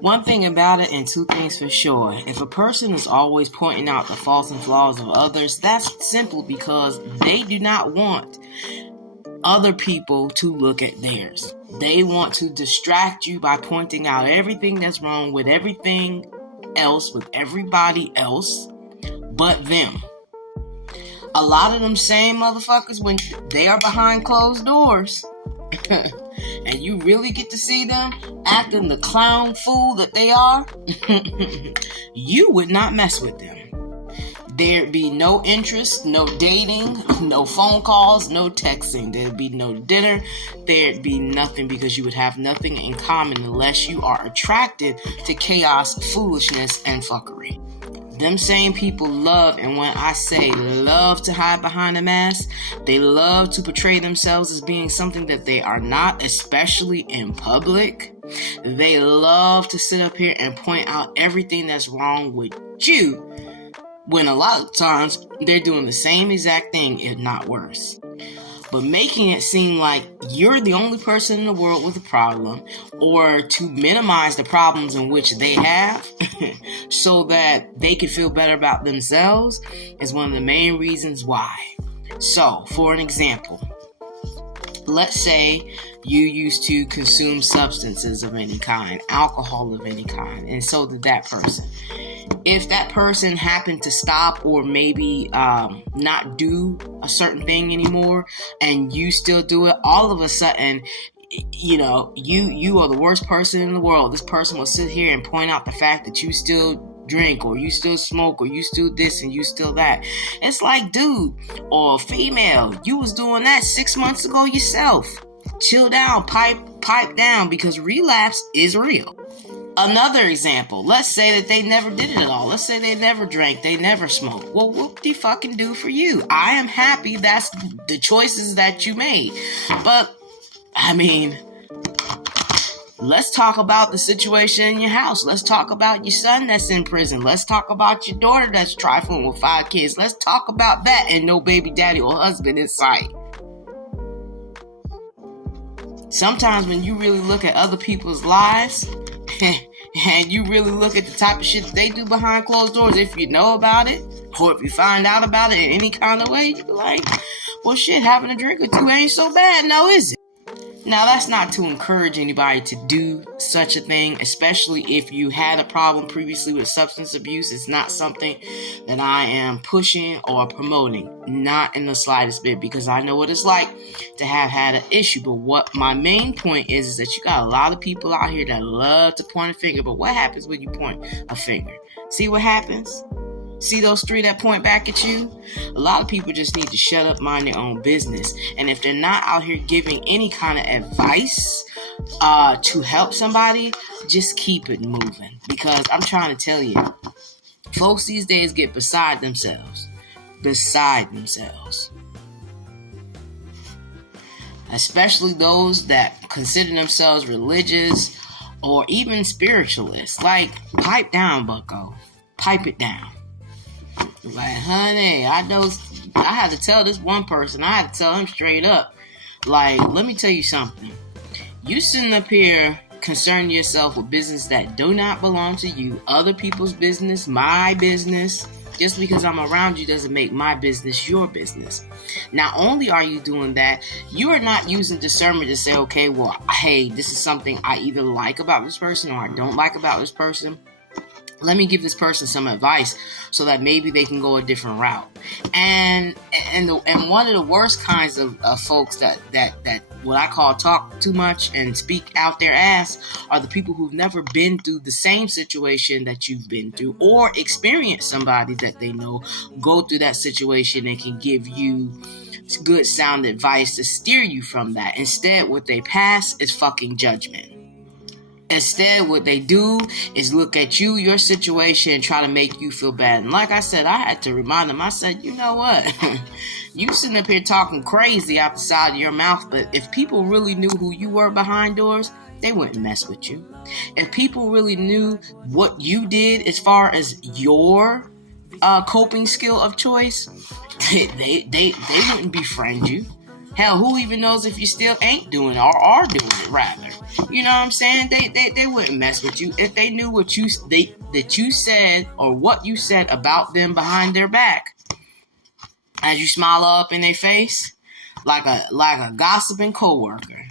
One thing about it and two things for sure. If a person is always pointing out the faults and flaws of others, that's simple because they do not want other people to look at theirs. They want to distract you by pointing out everything that's wrong with everything else, with everybody else, but them. A lot of them same motherfuckers, when they are behind closed doors and you really get to see them acting the clown fool that they are, you would not mess with them. There'd be no interest, no dating, no phone calls, no texting. There'd be no dinner. There'd be nothing because you would have nothing in common unless you are attracted to chaos, foolishness, and fuckery. Them same people love, and when I say love to hide behind a mask, they love to portray themselves as being something that they are not, especially in public. They love to sit up here and point out everything that's wrong with you, when a lot of times they're doing the same exact thing, if not worse. But making it seem like you're the only person in the world with a problem, or to minimize the problems in which they have so that they can feel better about themselves, is one of the main reasons why. So, for an example, let's say you used to consume substances of any kind, alcohol of any kind, and so did that person. If that person happened to stop or maybe not do a certain thing anymore, and you still do it, all of a sudden, you are the worst person in the world. This person will sit here and point out the fact that you still drink, or you still smoke, or you still this and you still that. It's like, dude or female, you was doing that 6 months ago yourself. Chill down, pipe down, because relapse is real. Another example, let's say that they never did it at all. Let's say they never drank, they never smoked. Well, whoop-de-fucking-do for you. I am happy that's the choices that you made. But, I mean, let's talk about the situation in your house. Let's talk about your son that's in prison. Let's talk about your daughter that's trifling with 5 kids. Let's talk about that and no baby daddy or husband in sight. Sometimes when you really look at other people's lives and you really look at the type of shit that they do behind closed doors, if you know about it, or if you find out about it in any kind of way, you be like, well, shit, having a drink or two ain't so bad, now is it? Now, that's not to encourage anybody to do such a thing, especially if you had a problem previously with substance abuse. It's not something that I am pushing or promoting, not in the slightest bit, because I know what it's like to have had an issue. But what my main point is that you got a lot of people out here that love to point a finger. But what happens when you point a finger? See what happens? See those 3 that point back at you? A lot of people just need to shut up, mind their own business. And if they're not out here giving any kind of advice to help somebody, just keep it moving. Because I'm trying to tell you, folks these days get beside themselves. Especially those that consider themselves religious or even spiritualists. Like, pipe down, bucko. Pipe it down. Like, honey, I had to tell this one person, I had to tell him straight up, like, let me tell you something. You sitting up here concerning yourself with business that do not belong to you, other people's business, my business. Just because I'm around you doesn't make my business your business. Not only are you doing that, you are not using discernment to say, okay, well, hey, this is something I either like about this person or I don't like about this person. Let me give this person some advice so that maybe they can go a different route. And one of the worst kinds of folks that what I call talk too much and speak out their ass are the people who've never been through the same situation that you've been through, or experienced somebody that they know go through that situation and can give you good sound advice to steer you from that. Instead, what they pass is fucking judgment. Instead, what they do is look at you, your situation, and try to make you feel bad. And like I said, I had to remind them. I said, you know what? You sitting up here talking crazy out the side of your mouth, but if people really knew who you were behind doors, they wouldn't mess with you. If people really knew what you did as far as your coping skill of choice, they wouldn't befriend you. Hell, who even knows if you still ain't doing it or are doing it, rather. You know what I'm saying? They wouldn't mess with you if they knew what that you said or what you said about them behind their back. As you smile up in their face, like a gossiping coworker,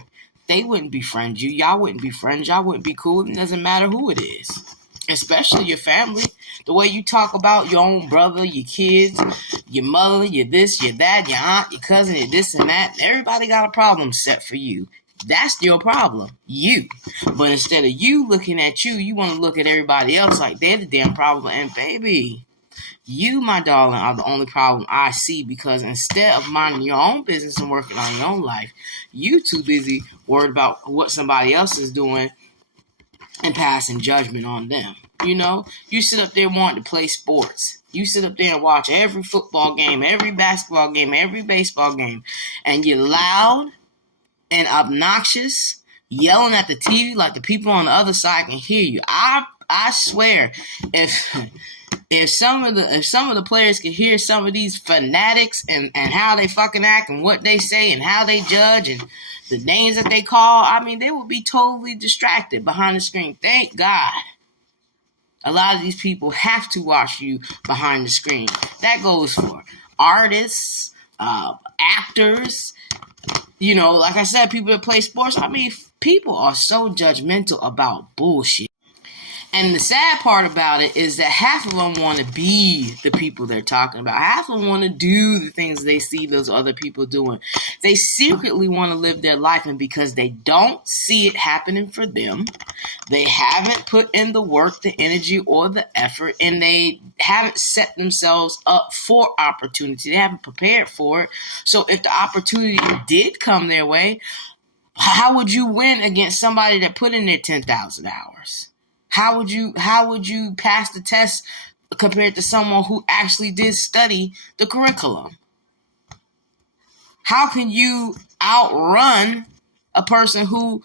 they wouldn't befriend you. Y'all wouldn't be friends. Y'all wouldn't be cool. It doesn't matter who it is, especially your family. The way you talk about your own brother, your kids, your mother, your this, your that, your aunt, your cousin, your this and that. Everybody got a problem set for you. That's your problem. You. But instead of you looking at you, you want to look at everybody else like they're the damn problem. And baby, you, my darling, are the only problem I see, because instead of minding your own business and working on your own life, you too busy worried about what somebody else is doing and passing judgment on them. You know, you sit up there wanting to play sports. You sit up there and watch every football game, every basketball game, every baseball game, and you're loud and obnoxious, yelling at the TV like the people on the other side can hear you. I swear, if some of the players could hear some of these fanatics and how they fucking act and what they say and how they judge and the names that they call, I mean, they would be totally distracted behind the screen. Thank God. A lot of these people have to watch you behind the screen. That goes for artists, actors, you know, like I said, people that play sports. I mean, people are so judgmental about bullshit. And the sad part about it is that half of them want to be the people they're talking about. Half of them want to do the things they see those other people doing. They secretly want to live their life, and because they don't see it happening for them, they haven't put in the work, the energy, or the effort, and they haven't set themselves up for opportunity. They haven't prepared for it. So if the opportunity did come their way, how would you win against somebody that put in their 10,000 hours? How would you pass the test compared to someone who actually did study the curriculum? How can you outrun a person who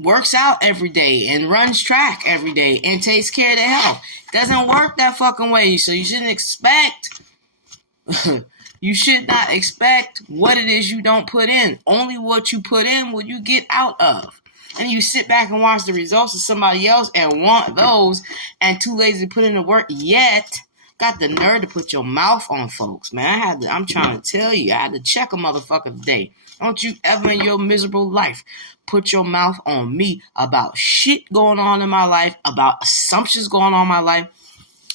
works out every day and runs track every day and takes care of their health? It doesn't work that fucking way. So you shouldn't expect you should not expect what it is you don't put in. Only what you put in will you get out of. And you sit back and watch the results of somebody else and want those and too lazy to put in the work, yet got the nerve to put your mouth on folks, man. I'm trying to tell you, I had to check a motherfucker today. Don't you ever in your miserable life put your mouth on me about shit going on in my life, about assumptions going on in my life,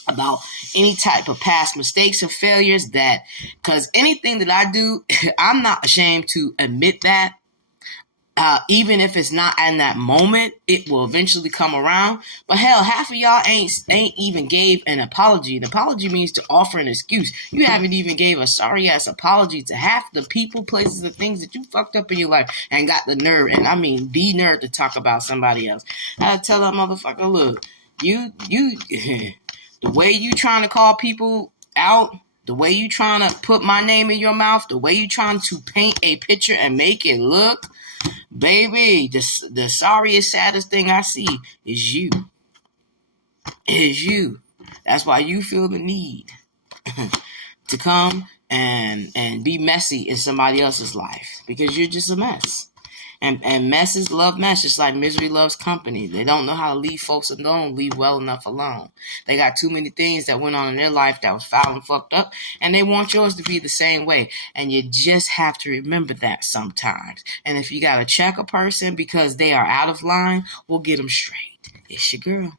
about any type of past mistakes or failures, that, because anything that I do, I'm not ashamed to admit that. Even if it's not in that moment, it will eventually come around. But hell, half of y'all ain't even gave an apology. An apology means to offer an excuse. You haven't even gave a sorry ass apology to half the people, places, and things that you fucked up in your life and got the nerve, and I mean the nerve, to talk about somebody else. I tell that motherfucker, look, you the way you trying to call people out, the way you trying to put my name in your mouth, the way you trying to paint a picture and make it look, baby, the sorriest, saddest thing I see is you. It is you. That's why you feel the need to come and be messy in somebody else's life, because you're just a mess. And messes love mess, just like misery loves company. They don't know how to leave folks alone, leave well enough alone. They got too many things that went on in their life that was foul and fucked up, and they want yours to be the same way. And you just have to remember that sometimes. And if you got to check a person because they are out of line, we'll get them straight. It's your girl.